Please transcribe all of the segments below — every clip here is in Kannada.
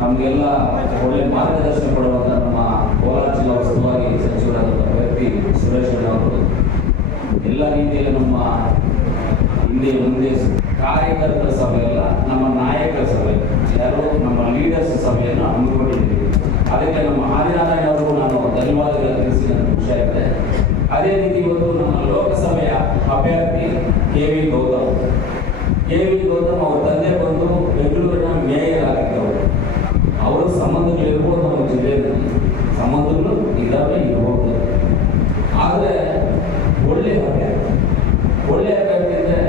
ನಮಗೆಲ್ಲ ಒಳ್ಳೆ ಮಾರ್ಗದರ್ಶನ ಕೊಡುವಂತಹ ನಮ್ಮ ಕೋಲಾರ ಜಿಲ್ಲಾ ಉಸ್ತುವಾರಿ ಸಚಿವರಾದಂಥ ವ್ಯಕ್ತಿ ಸುರೇಶ್ ಅವರು. ಎಲ್ಲ ರೀತಿಯಲ್ಲಿ ನಮ್ಮ ಹಿಂದೆ ಮುಂದೆ ಕಾರ್ಯಕರ್ತರ ಸಭೆ ಅಲ್ಲ ನಮ್ಮ ನಾಯಕರ ಸಭೆ. ಯಾರು? ನಮ್ಮ ಲೀಡರ್ಸ್ ಸಭೆಯನ್ನು ಹಮ್ಮಿಕೊಂಡಿದ್ದೀವಿ. ಅದಕ್ಕೆ ನಮ್ಮ ಆದಿನಾರಾಯಣ ಅವರಿಗೂ ನಾನು ಧನ್ಯವಾದಗಳು ತಿಳಿಸಿ ನನಗೆ ಅದೇ ರೀತಿ ಇವತ್ತು ನಮ್ಮ ಲೋಕಸಭೆಯ ಅಭ್ಯರ್ಥಿ K V Gautam. K V Gautam ಅವ್ರ ತಂದೆ ಬಂದು ಬೆಂಗಳೂರಿನ ಮೇಯರ್ ಆಗಿದ್ದವರು ಅವರ ಸಂಬಂಧಗಳಿರ್ಬೋದು ನಮ್ಮ ಜಿಲ್ಲೆಯಲ್ಲಿ ಸಂಬಂಧಗಳು ಇದಾವೆ ಇರಬಹುದು ಆದರೆ ಒಳ್ಳೆ ಅಭ್ಯರ್ಥಿ ಒಳ್ಳೆ ಅಭ್ಯರ್ಥಿ ಅಂದರೆ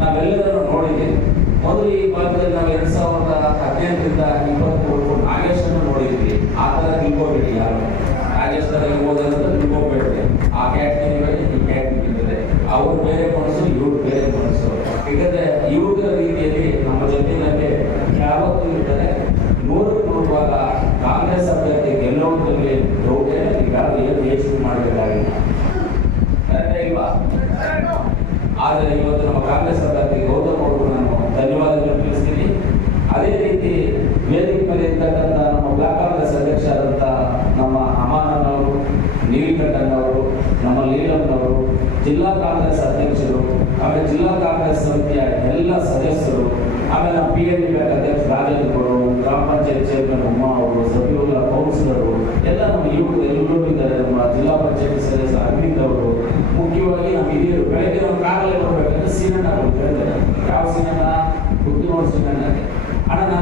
ನಾವೆಲ್ಲರೂ ನೋಡಿದ್ದೀವಿ ಮೊದಲು ಈ ಭಾಗದಲ್ಲಿ ನಾವು ಎರಡು ಸಾವಿರದ ಹದಿನೆಂಟರಿಂದ ಇಪ್ಪತ್ತ್ಮೂರು ನಾಗೇಶನ್ನು ನೋಡಿದ್ವಿ ಆ ಥರ ತಿಳ್ಕೊಬೇಡಿ ಯಾರು ನಾಗೇಶ್ ಥರ ಇರ್ಬೋದಂತ ತಿಳ್ಕೊಬೇಡ್ರಿ ಆ ಕ್ಯಾಟಗಿರಿ ಈ ಕ್ಯಾಟಗಿರಿ ಇದೆ ಅವ್ರು ಬೇರೆ ಮನಸ್ಸು ಆದರೆ ಇವತ್ತು ನಮ್ಮ ಕಾಂಗ್ರೆಸ್ ಅಭ್ಯರ್ಥಿ ಗೌತಮ್ ಅವರು ನಾನು ಧನ್ಯವಾದಗಳು ತಿಳಿಸ್ತೀನಿ. ಅದೇ ರೀತಿ ವೇದಿಕೆ ಮೇಲೆ ಇರ್ತಕ್ಕಂಥ ನಮ್ಮ ಬ್ಲಾಕ್ ಕಾಂಗ್ರೆಸ್ ಅಧ್ಯಕ್ಷರಾದಂಥ ನಮ್ಮ ಅಮಾನವರು ನೀಲಕಂಠನವರು ನಮ್ಮ ಲೀಲಂನವರು ಜಿಲ್ಲಾ ಕಾಂಗ್ರೆಸ್ ಅಧ್ಯಕ್ಷರು, ಆಮೇಲೆ ಜಿಲ್ಲಾ ಕಾಂಗ್ರೆಸ್ ಸಮಿತಿಯ ಎಲ್ಲ ಸದಸ್ಯರು, ಆಮೇಲೆ ನಮ್ಮ ಪಿ ಎನ್ ಡಿ ಬ್ಯಾಂಕ್ ಅಧ್ಯಕ್ಷ ರಾಜೇಂದ್ರ ಗ್ರಾಮ ಪಂಚಾಯತ್ ಚೇರ್ಮನ್ ಉಮಾ ಅವರು ಸಫಿಯುಲ್ಲಾ ಕೌನ್ಸಿಲರು ಎಲ್ಲ ನಮ್ಮ ಯುವಕರು ಎಲ್ಲರೂ ಇದ್ದಾರೆ ನಮ್ಮ ಜಿಲ್ಲಾ ಪಂಚಾಯತ್ ಸದಸ್ಯ ಅರವಿಂದ್ ಅವರು ಮುಖ್ಯವಾಗಿ ನಮ್ಮ ಹಿರಿಯರು ಬೆಳಗ್ಗೆ ನಮ್ಮ ಕಾರಲ್ಲಿ ಬರ್ಬೇಕಂದ್ರೆ ಸೀನಣ್ಣ ಅವರು ಕೇಳಿದ್ದಾರೆ ಯಾವ ಸೀನಣ್ಣ ಗುರ್ತು ನೋಡಿ ಸೀನಣ್ಣ ಅಣ್ಣ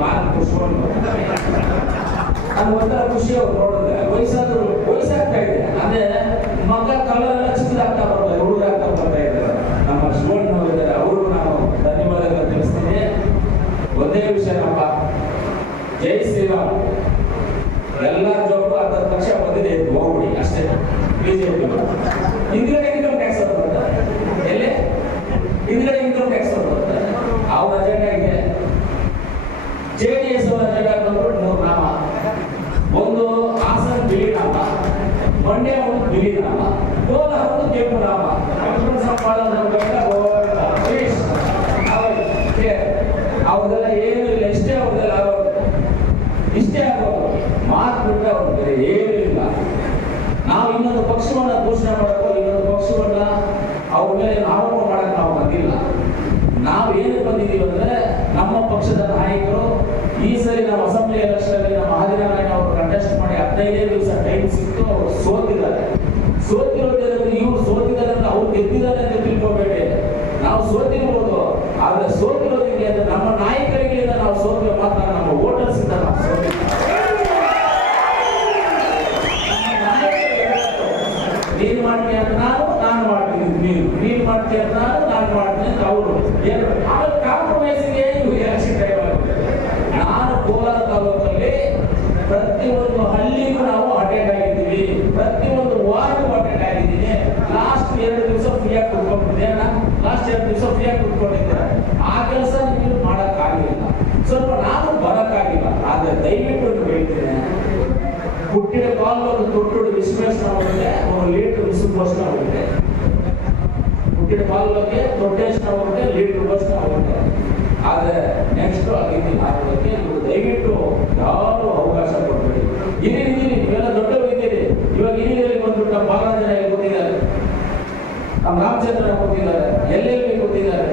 ಶೋಭನ್ ಬಾಬು ಅದು ಒಂಥರ ಖುಷಿ ಅವ್ರು ನೋಡಿದ್ರೆ ವಯಸ್ಸಾದ್ರು ವಯಸ್ಸಾಗ್ತಾ ಇದೆ ಅಂದ್ರೆ ಮಗ ಕಲರ್ ಚಿಕ್ಕದಾಗ್ತಾ ಬರ್ತಾರೆ. ಹುಡುಗಾಗ್ತಾ ಬರ್ತಾ ಇದ್ದಾರೆ ನಮ್ಮ ಶಿವಣ್ಣ ಅವರು ನಾನು ಧನ್ಯವಾದಗಳು ತಿಳಿಸ್ತೀನಿ ಒಂದೇ ವಿಷಯ ನಮ್ಮ ಜೈ ಶ್ರೀರಾಮ್ ಎಲ್ಲ ಜಾಬ್ ಅರ್ಧ ಪಕ್ಷ ಬಂದಿದೆ ಎದ್ದು ಹೋಗ್ಬಿಡಿ ಅಷ್ಟೇ ಬಿಜೆಪಿ ಹಿಂದ್ಗಡೆ ಇನ್ಕಮ್ ಟ್ಯಾಕ್ಸ್ ಅಂತ ಬರುತ್ತೆ ಎಲ್ಲಿ ಹಿಂದ್ಗಡೆ ಇನ್ಕಮ್ ಟ್ಯಾಕ್ಸ್ ಅಂತ ಬರುತ್ತೆ ಅವ್ರ ಅಜೆಂಡಾ ಇದೆ ಜೆ ಡಿ ಎಸ್ ಅವರ ಅಜೆಂಡಾ ಬಂದ್ಬಿಟ್ಟು ಮೂರು ನಾಮ ಒಂದು ಹಾಸನ ಬಿಳಿ ನಾಮ ಮಂಡ್ಯ ಒಂದು ನಾಮ ಕೋಲಾರ ಒಂದು ನಾಮ ಅರ್ಜುನ ಸಂಪಾದನೆ ಬೇಡ ಅವ್ರದೆಲ್ಲ ಏನು ಇಲ್ಲ. ಇಷ್ಟೇ ಅವ್ರದೆಲ್ಲ ಇಷ್ಟೇ ಆಗೋದು. ಮಾತು ಬಿಟ್ಟರೆ ಅವ್ರ ಬೇರೆ ಏನೂ ಇಲ್ಲ. ನಾವು ಇನ್ನೊಂದು ಪಕ್ಷವನ್ನ ಘೋಷಣೆ ಮಾಡಕ್ಕೋ ಇನ್ನೊಂದು ಪಕ್ಷವನ್ನ ಅವ್ರ ಮೇಲೆ ಆರೋಪ ಮಾಡಕ್ಕೆ ನಾವು ಬಂದಿಲ್ಲ. ನಾವು ಏನು ಬಂದಿದ್ದೀವಿ ಅಂದ್ರೆ ನಮ್ಮ ಪಕ್ಷದ ನಾಯಕರು ಈ ಸರಿ ನಾವು ಅಸೆಂಬ್ಲಿ ಎಲೆಕ್ಷನ್ ನಮ್ಮ ಆದಿನಾರಾಯಣ ಅವರು ಕಂಟೆಸ್ಟ್ ಮಾಡಿ ಹದಿನೈದೇ ಸಿಕ್ತು ಅವರು ಸೋತಿದ್ದಾರೆ ಸೋತಿರೋದೇನಂದ್ರೆ ಇವ್ರು ಸೋತಿದ್ದಾರೆ ಅಂತ ಅವ್ರು ಗೆದ್ದಿದ್ದಾರೆ ಅಂತ ತಿಳ್ಕೊಬೇಡಿ ನಾವು ಸೋತಿರ್ಬೋದು, ಆದ್ರೆ ಸೋತಿರೋದಕ್ಕೆ ಅಂದ್ರೆ ನಮ್ಮ ನಾಯಕರಿಗೆ ನಾವು ಸೋತಿರೋ ಮಾತ್ರ ನಮ್ಮ ವೋಟರ್ಸ್ ಇಂದ ನಾವು ನೀನು ಮಾಡ್ತೀಯ ಅಂತ ನಾನು ನಾನು ಮಾಡ್ತೀನಿ. ನೀನು ನೀನು ಮಾಡ್ತೀಯ ಅಂತ ನಾನು ನಾನು ಮಾಡ್ತೀನಿ ಅಂತ ಅವರು ಏನು ಆಮೇಲೆ ಕಾಂಪ್ರಮೈಸಿಗೆ ಇವು ಎಲೆಕ್ಷನ್ ಟೈಮ್ ಆಗುತ್ತೆ ನಾನು ಕೋಲಾರ ತಾಲೂಕಲ್ಲಿ ಪ್ರತಿಯೊಂದು ಹಳ್ಳಿಗೂ ನಾವು ಅಟೆಂಡ್ ಆಗಿದ್ದೀವಿ ಪ್ರತಿಯೊಂದು ವಾರ್ಡ್ ಅಟೆಂಡ್ ಆಗಿದ್ದೀನಿ ಲಾಸ್ಟ್ ಎರಡು ದಿವಸ ಫ್ರೀಯಾಗಿ ಕುತ್ಕೊಂಡಿದ್ದೆ ಲಾಸ್ಟ್ ಎರಡು ದಿವಸ ಫ್ರೀಯಾಗಿ ಕುತ್ಕೊಂಡಿದ್ದೆ ಆ ಕೆಲಸ ನೀವು ಮಾಡೋಕ್ಕಾಗಿಲ್ಲ ಸ್ವಲ್ಪ ನಾನು ಬರೋಕ್ಕಾಗಿಲ್ಲ ಆದ್ರೆ ದಯವಿಟ್ಟು ಒಂದು ಹೇಳ್ತೀನಿ ಹುಟ್ಟಿದ ಕಾಲವನ್ನು ಕೊಟ್ಟು ಮಿಸ್ಮ್ಯಾಚ್ ಆಗುತ್ತೆ. ಅವರು ಲೇಟ್ ಮಿಸ್ಕೋಸ್ಟ್ ಆಗುತ್ತೆ. ಹುಟ್ಟಿದ ಕಾಲಕ್ಕೆ ಪ್ರೊಟೆಸ್ಟ್ ಆಗುತ್ತೆ ಲೇಟ್ ಘೋಷಣೆ ಆಗುತ್ತೆ. ಆದ್ರೆ ನೆಕ್ಸ್ಟ್ ಅಲ್ಲಿ ಆಗೋದಕ್ಕೆ ನೀವು ದಯವಿಟ್ಟು ಯಾರು ಅವಕಾಶ ಕೊಡಬೇಡಿ. ಇಲ್ಲಿ ಇದ್ದೀನಿ ನೀವೆಲ್ಲ ದೊಡ್ಡವರು ಇದ್ದೀರಿ. ಇವಾಗ ಹಿರಿಯರಲ್ಲಿ ಬಂದ್ಬಿಟ್ಟು ನಮ್ಮ ಬಾಲಾಜನ ಕೂತಿದ್ದಾರೆ. ನಮ್ಮ ರಾಮಚಂದ್ರ ಕೂತಿದ್ದಾರೆ. ಎಲ್ಲೆಲ್ಲಿ ಕೂತಿದ್ದಾರೆ?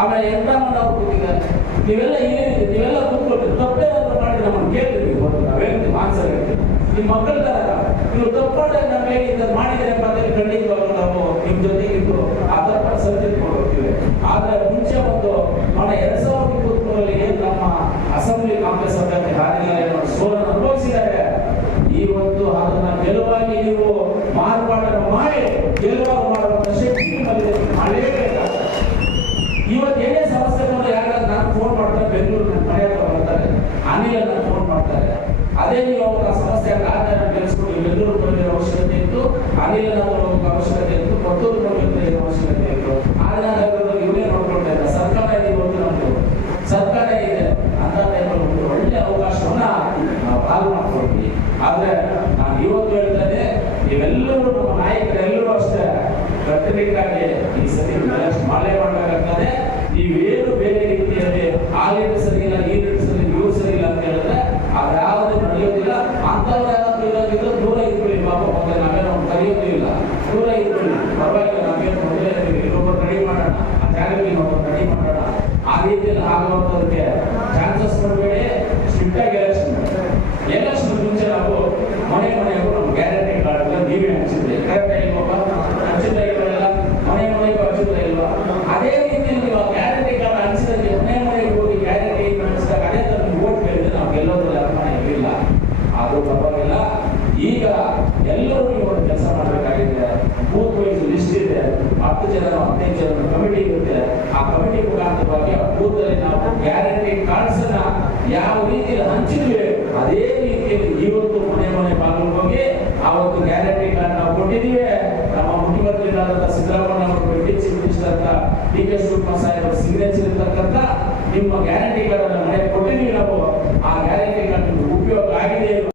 ಆಮೇಲೆ ಎಂಟಮ್ಮನ ಅವ್ರು ಕೂತಿದ್ದಾರೆ. ನೀವೆಲ್ಲ ಹಿರಿಯರಿದ್ದೀರಿ ನೀವೆಲ್ಲ ಕೂತ್ಕೊಳ್ತೀರಿ ತಪ್ಪೇ ಮಾಡಿ ನಮ್ಮನ್ನು ಕೇಳ್ತೀರಿ ಇವತ್ತು ನಾವು ಆನ್ಸರ್ ಹೇಳ್ತೀವಿ. ನಿಮ್ಮ ಮಕ್ಕಳ ತರ ನೀವು ತಪ್ಪಾದ್ರೆ ನಮ್ಮ ಇಂಥ ಮಾಡಿದ್ರೆ ಪದವಿ ಖಂಡಿತವಾಗ್ಲೂ ನಾವು ನಿಮ್ ಜೊತೆಗೆ ಇದ್ದು ಆ ತಪ್ಪ ಸತ್ಯ ಹೋಗ್ತೀವಿ. ಆದ್ರೆ ಮುಂಚೆ ಒಂದು మన ಎರಡ್ ಸಾವಿರದ ಇಪ್ಪತ್ಮೂರರಲ್ಲಿ ಏನು ನಮ್ಮ ಅಸೆಂಬ್ಲಿ ಕಾಂಗ್ರೆಸ್ ಅಭ್ಯರ್ಥಿ ರಾಜನಾರಾಯಣ ಸೋಲನ್ನು ಅನುಭವಿಸಿದ್ದಾರೆ. ಇವತ್ತು ಅದನ್ನ ಗೆಲುವಾಗಿ ನೀವು ಮಾರ್ಪಾಟನ್ನು ಮಾಡಿ, ಗೆಲುವಾಗಿ ಮಾಡುವಂತ ಶಕ್ತಿ ನಿಮ್ಮಲ್ಲಿ ಮಾಡಲೇಬೇಕಾಗ್ತದೆ ಇವತ್ತು ಏನೇ ಸಮಸ್ಯೆ ಬಂದ್ರೆ ಯಾರಾದ್ರೂ ನಾನು ಫೋನ್ ಮಾಡ್ತಾರೆ, ಬೆಂಗಳೂರು ನನ್ನ ಮನೆ ಹತ್ರ ಬರ್ತಾರೆ. ಅನಿಲ್ ನಾನು ಇವತ್ತು ಹೇಳ್ತೇನೆ, ನೀವೆಲ್ಲರೂ ನಮ್ಮ ನಾಯಕರೆಲ್ಲರೂ ಅಷ್ಟೇ ಕಟ್ಟಬೇಕಾಗಿ ಈ ಸರಿ ಮಾಡಲೇ ಮಾಡಬೇಕಾಗ್ತದೆ. ನೀವೇನು ಬೇರೆ ರೀತಿಯಲ್ಲಿ ಆ ಲೀಡರ್ ಸರಿ ಇಲ್ಲ ಈ ಸರಿ ಸರಿ ಇಲ್ಲ ಅಂತ ಹೇಳಿದ್ರೆ ಅದ್ಯಾವುದು ನಡೆಯೋದಿಲ್ಲ. ಅಂತವ್ರು ಯಾರಾದ್ರೂ ಇರೋದಿದ್ರೆ ದೂರ ಇಟ್ಕೊಳ್ಳಿ ಪಾಪ ಮತ್ತೆ ನಾವೇನೋ ಕರೆಯೋದು ಇಲ್ಲ. ದೂರ ಇಟ್ಕೊಳ್ಳಿ ಪರವಾಗಿಲ್ಲ, ನಾವೇನು ಮೊದಲೇ ಇನ್ನೊಬ್ಬರು ರೆಡಿ ಮಾಡೋಣ. ಆ ಜಾಗದಲ್ಲಿ ಇನ್ನೊಬ್ಬರು ರೆಡಿ ಮಾಡೋಣ. ಆ ರೀತಿಯಲ್ಲಿ ಆಗುವಂಥದಕ್ಕೆ ಚಾನ್ಸಸ್ ಕೊಡಬೇಡಿ ಸ್ಟ್ರಿಕ್ಟ್ ಆಗಿ ಎಲೆಕ್ಷನ್ ಎಲೆಕ್ಷನ್ ಮುಂಚೆ ನಾವು ಮನೆ ಮನೆಗೂ ನಮ್ಮ ಗ್ಯಾರಂಟಿ ಕಾರ್ಡ್ ನೀವೇ ಹಂಚಿದ್ರಿ ಕರೆಕ್ಟ್ ಇಲ್ವಾ ಹಂಚಿದ್ದ ಇಲ್ವಲ್ಲ ಮನೆ ಮನೆಗೂ ಹಂಚಿದ್ದ ಇಲ್ವಾ ಅದೇ ರೀತಿ ನೀವು ಗ್ಯಾರಂಟಿ ಕಾರ್ಡ್ ಹಂಚಿದಂಗೆ ಮನೆ ಮನೆಗೆ ಹೋಗಿ ಗ್ಯಾರಂಟಿ ಹಂಚಿದಾಗ ಅದೇ ತರ ನೀವು ಓಟ್ ಕೇಳಿದ್ರೆ ನಾವು ಗೆಲ್ಲೋದ್ರಲ್ಲಿ ಅನುಮಾನ ಇಲ್ಲ ಅದು ಪರವಾಗಿಲ್ಲ ಈಗ ಎಲ್ಲರೂ ನೀವು ಒಂದು ಕೆಲಸ ಮಾಡಬೇಕಾಗಿದೆ ಬೂತ್ ವೈಸ್ ಲಿಸ್ಟ್ ಇದೆ. ಹತ್ತು ಜನ, ಹದಿನೈದು ಜನ ಕಮಿಟಿ ಇರುತ್ತೆ. ಆ ಕಮಿಟಿ ಮುಖಾಂತರವಾಗಿ ಆ ಬೂತ್ ಅಲ್ಲಿ ನಾವು ಗ್ಯಾರಂಟಿ ಕಾರ್ಡ್ಸ್ ಯಾವ ರೀತಿಯಲ್ಲಿ ಹಂಚಿದ್ವಿ, ಅದೇ ರೀತಿಯಲ್ಲಿ ಇವತ್ತು ಮನೆ ಮನೆ ಬಾಗಿಲು ಹೋಗಿ ಒಂದು ಗ್ಯಾರಂಟಿ ಕಾರ್ಡ್ ನಾವು ಕೊಟ್ಟಿದ್ದೀವಿ. ನಮ್ಮ ಮುಖ್ಯಮಂತ್ರಿಗಳಾದಂಥ ಸಿದ್ದರಾಮಯ್ಯ ಅವರು ಡಿ ಕೆ ಶಿವಕುಮಾರ್ ಸಾಹೇಬ್ ಸಿಗ್ನೇಚರ್ ಇರ್ತಕ್ಕಂಥ ನಿಮ್ಮ ಗ್ಯಾರಂಟಿ